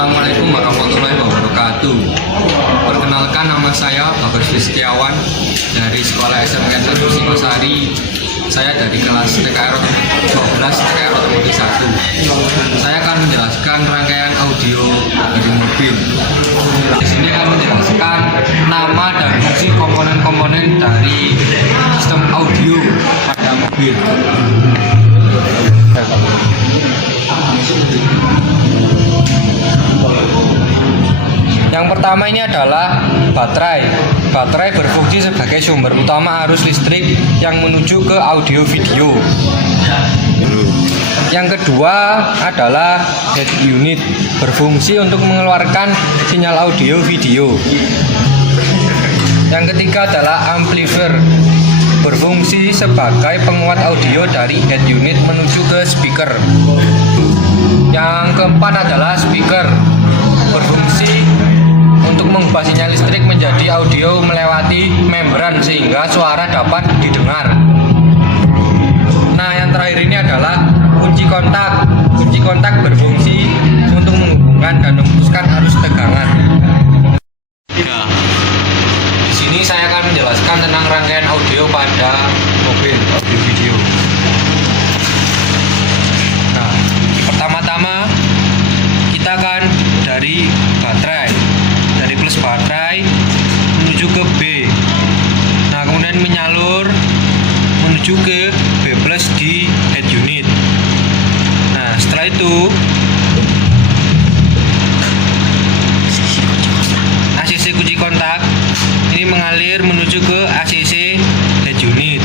Assalamualaikum warahmatullahi wabarakatuh. Perkenalkan, nama saya Bagus Setiawan dari Sekolah SMK Negeri Singosari. Saya dari kelas TKR 12 TKR Otomotif 1. Saya akan menjelaskan rangkaian audio dari mobil. Di sini akan menjelaskan nama dan fungsi komponen-komponen dari sistem audio pada mobil. Yang pertama ini adalah baterai. Baterai berfungsi sebagai sumber utama arus listrik yang menuju ke audio video. Yang kedua adalah head unit, berfungsi untuk mengeluarkan sinyal audio video. Yang ketiga adalah amplifier, berfungsi sebagai penguat audio dari head unit menuju ke speaker. Yang keempat adalah speaker, berfungsi untuk mengubah sinyal listrik menjadi audio melewati membran sehingga suara dapat didengar. Nah, yang terakhir ini adalah kunci kontak. Kunci kontak berfungsi untuk menghubungkan dan memutuskan arus tegangan. Nah, di sini saya akan menjelaskan tentang rangkaian audio pada mobil audio video. Nah, pertama-tama kita akan dari baterai. Dari plus baterai menuju ke B. Nah, kemudian menyalur menuju ke B plus di head unit. Nah, setelah itu ACC kunci kontak ini mengalir menuju ke ACC head unit.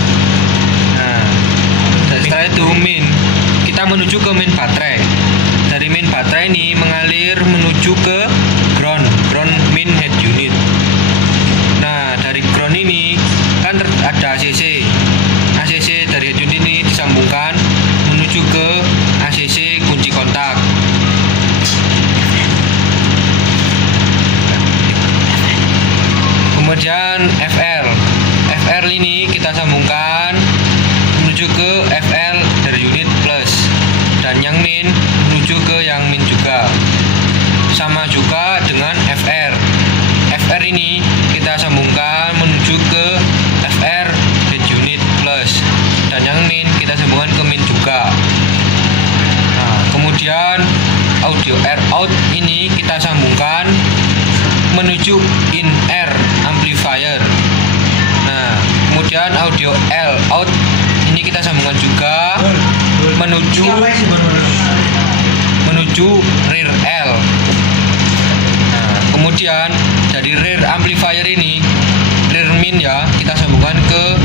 Nah, dan setelah itu main, kita menuju ke main baterai. Dari main baterai ini mengalir menuju ke ground main head unit. Nah, dari ground ini kan ada ACC dari head unit ini disambungkan menuju ke ACC kunci kontak. Kemudian FL ini kita sambungkan menuju ke FL dari unit plus, dan yang min menuju ke yang min juga. Sama juga dengan FR ini kita sambungkan menuju ke FR head unit plus, dan yang min kita sambungkan ke min juga. Nah, kemudian audio R out ini kita sambungkan menuju in air amplifier. Nah, kemudian audio L out ini kita sambungkan juga menuju rear L. Nah, kemudian dari rear amplifier ini, rear min ya, kita sambungkan ke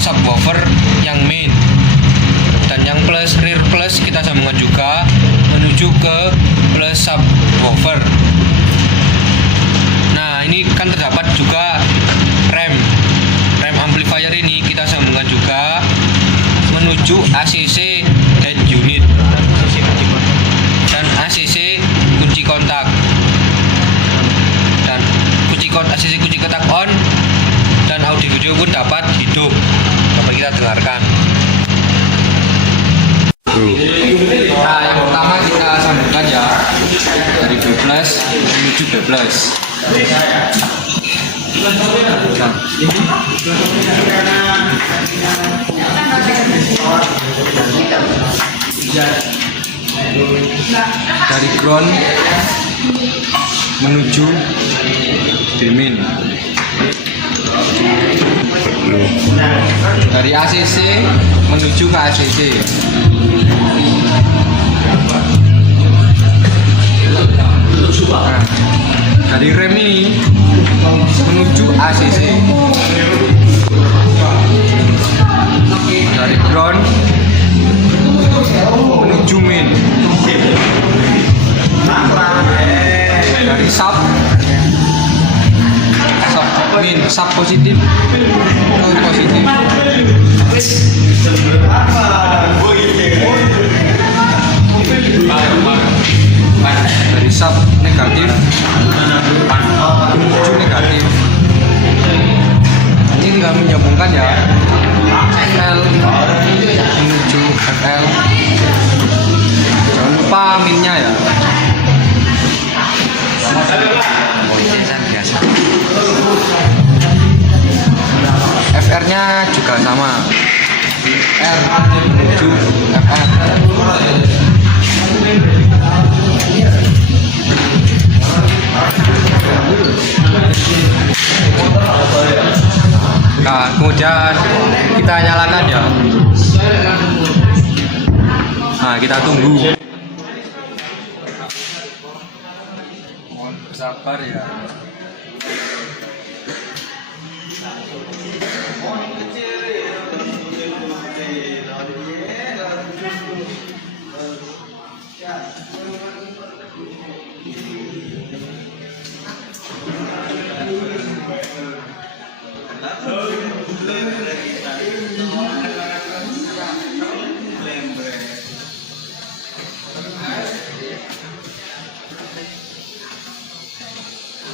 subwoofer yang main, dan yang plus rear plus kita sambungkan juga menuju ke plus subwoofer. Nah, ini kan terdapat juga rem amplifier ini kita sambungkan juga menuju ACC head unit dan ACC kunci kontak, dan ACC kunci kontak on, dan audio video pun dapat hidup. Dapat kita dengarkan. Nah, yang pertama kita sambungkan ya dari B plus menuju B plus. Dari ground menuju D-min. Dari ACC menuju ke ACC. Nah, dari rem ini menuju ACC. Dari ground menuju main. Dari sub min, sub positif ke positif. Dari sub negatif menuju negatif. Ini tinggal menyambungkan ya, FL menuju FL. Jangan lupa minnya ya. biasa. FR-nya juga sama. R menuju FR. Nah, kemudian kita nyalakan ya. Nah, kita tunggu. Mohon bersabar ya.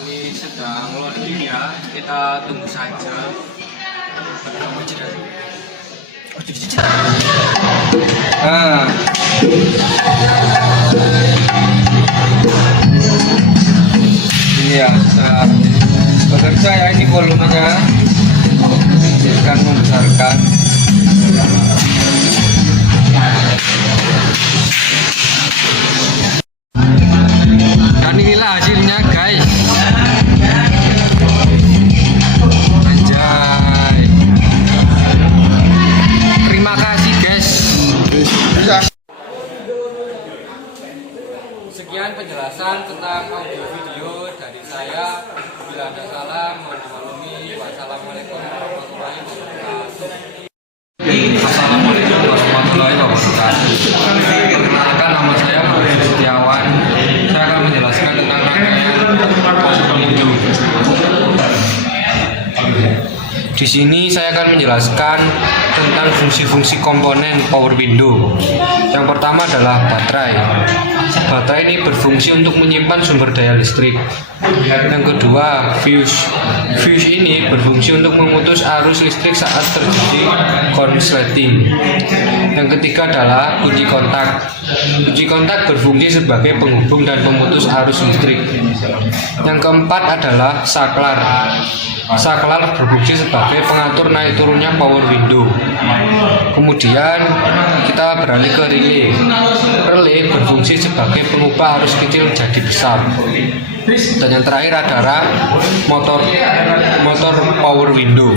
Ini sedang loading ya, kita tunggu saja. Nah, ini ya sudah bekerja ya, ini volumenya akan membesarkan. Dan inilah hasilnya guys. Anjay. Terima kasih guys. Sekian penjelasan tentang audio video dari saya. Bila ada salah mohon dimaklumi. Wassalamualaikum warahmatullahi wabarakatuh. Assalamualaikum warahmatullahi wabarakatuh. Perkenalkan, nama saya Budi Setiawan. Saya akan menjelaskan tentang rangkaian power window. Di sini saya akan menjelaskan tentang fungsi-fungsi komponen power window. Yang pertama adalah baterai. Baterai ini berfungsi untuk menyimpan sumber daya listrik. Yang kedua, fuse. Fuse ini berfungsi untuk memutus arus listrik saat terjadi konsleting. Yang ketiga adalah kunci kontak. Kunci kontak berfungsi sebagai penghubung dan pemutus arus listrik. Yang keempat adalah saklar. Saklar berfungsi sebagai pengatur naik turunnya power window. Kemudian kita beralih ke relay. Relay berfungsi sebagai pengubah arus kecil jadi besar. Dan yang terakhir adalah motor power window.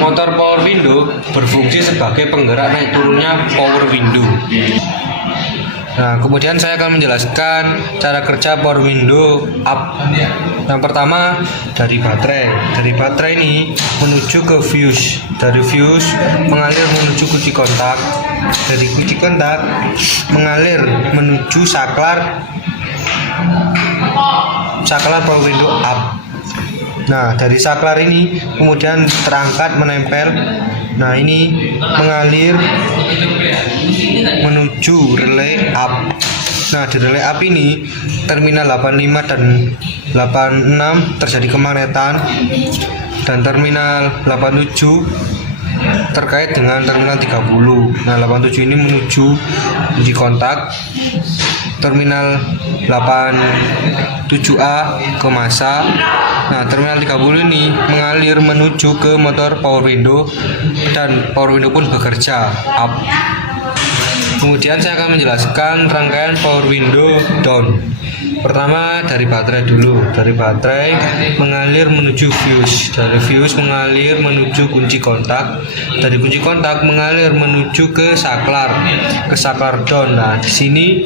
Motor power window berfungsi sebagai penggerak naik turunnya power window. Nah, kemudian saya akan menjelaskan cara kerja power window up. Yang pertama dari baterai. Dari baterai ini menuju ke fuse. Dari fuse mengalir menuju kunci kontak. Dari kunci kontak mengalir menuju saklar power window up. Nah, dari saklar ini kemudian terangkat menempel. Nah, ini mengalir menuju relay up. Nah, di relay up ini terminal 85 dan 86 terjadi kemagnetan, dan terminal 87 terkait dengan terminal 30. Nah, 87 ini menuju kunci kontak. Terminal 87A ke massa. Nah, terminal 30 ini mengalir menuju ke motor power window, dan power window pun bekerja up. Kemudian saya akan menjelaskan rangkaian power window down. Pertama dari baterai dulu. Dari baterai mengalir menuju fuse. Dari fuse mengalir menuju kunci kontak. Dari kunci kontak mengalir menuju ke saklar down. Nah, di sini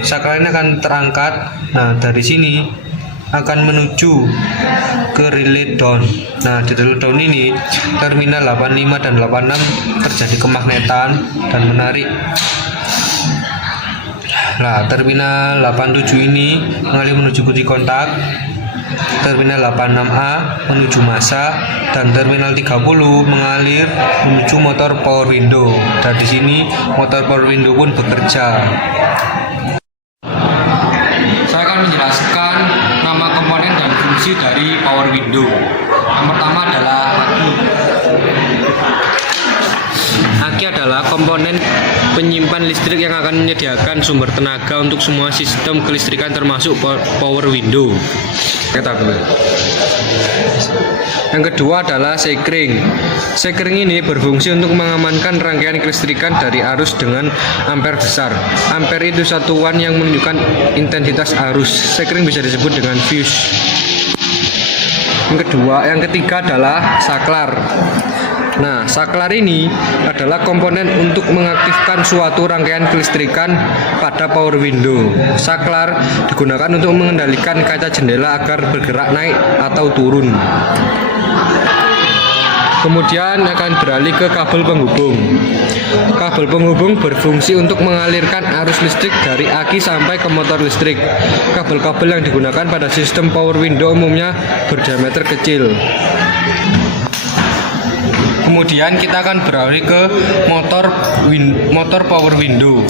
saklar ini akan terangkat. Nah, dari sini akan menuju ke relay down. Nah, di relay down ini terminal 85 dan 86 terjadi kemagnetan dan menarik. Nah, terminal 87 ini mengalir menuju kunci kontak. Terminal 86A menuju massa, dan terminal 30 mengalir menuju motor power window. Dan di sini motor power window pun bekerja. Saya akan menjelaskan nama komponen dan fungsi dari power window. Yang pertama adalah aki. Aki adalah komponen penyimpan listrik yang akan menyediakan sumber tenaga untuk semua sistem kelistrikan termasuk power window. Yang kedua adalah sekring. Sekring ini berfungsi untuk mengamankan rangkaian kelistrikan dari arus dengan ampere besar. Ampere itu satuan yang menunjukkan intensitas arus. Sekring bisa disebut dengan fuse. Yang ketiga adalah saklar. Nah, saklar ini adalah komponen untuk mengaktifkan suatu rangkaian kelistrikan pada power window. Saklar digunakan untuk mengendalikan kaca jendela agar bergerak naik atau turun. Kemudian akan beralih ke kabel penghubung. Kabel penghubung berfungsi untuk mengalirkan arus listrik dari aki sampai ke motor listrik. Kabel-kabel yang digunakan pada sistem power window umumnya berdiameter kecil. Kemudian kita akan beralih ke motor power window.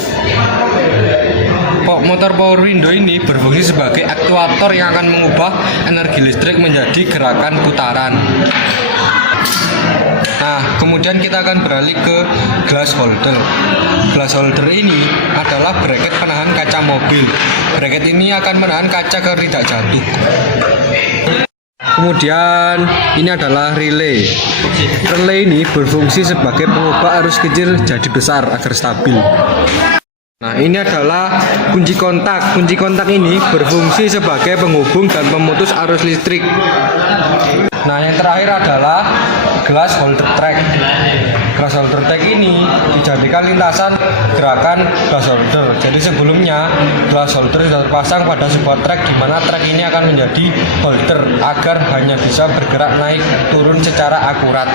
Motor power window ini berfungsi sebagai aktuator yang akan mengubah energi listrik menjadi gerakan putaran. Nah, kemudian kita akan beralih ke glass holder. Glass holder ini adalah bracket penahan kaca mobil. Bracket ini akan menahan kaca agar tidak jatuh. Kemudian ini adalah relay. Relay ini berfungsi sebagai pengubah arus kecil jadi besar agar stabil. Nah, ini adalah kunci kontak. Kunci kontak ini berfungsi sebagai penghubung dan pemutus arus listrik. Nah, yang terakhir adalah glass holder track. Glass holder track ini dijadikan lintasan gerakan glass holder. Jadi sebelumnya glass holder sudah terpasang pada sebuah track di mana track ini akan menjadi holder agar hanya bisa bergerak naik turun secara akurat.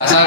Pasang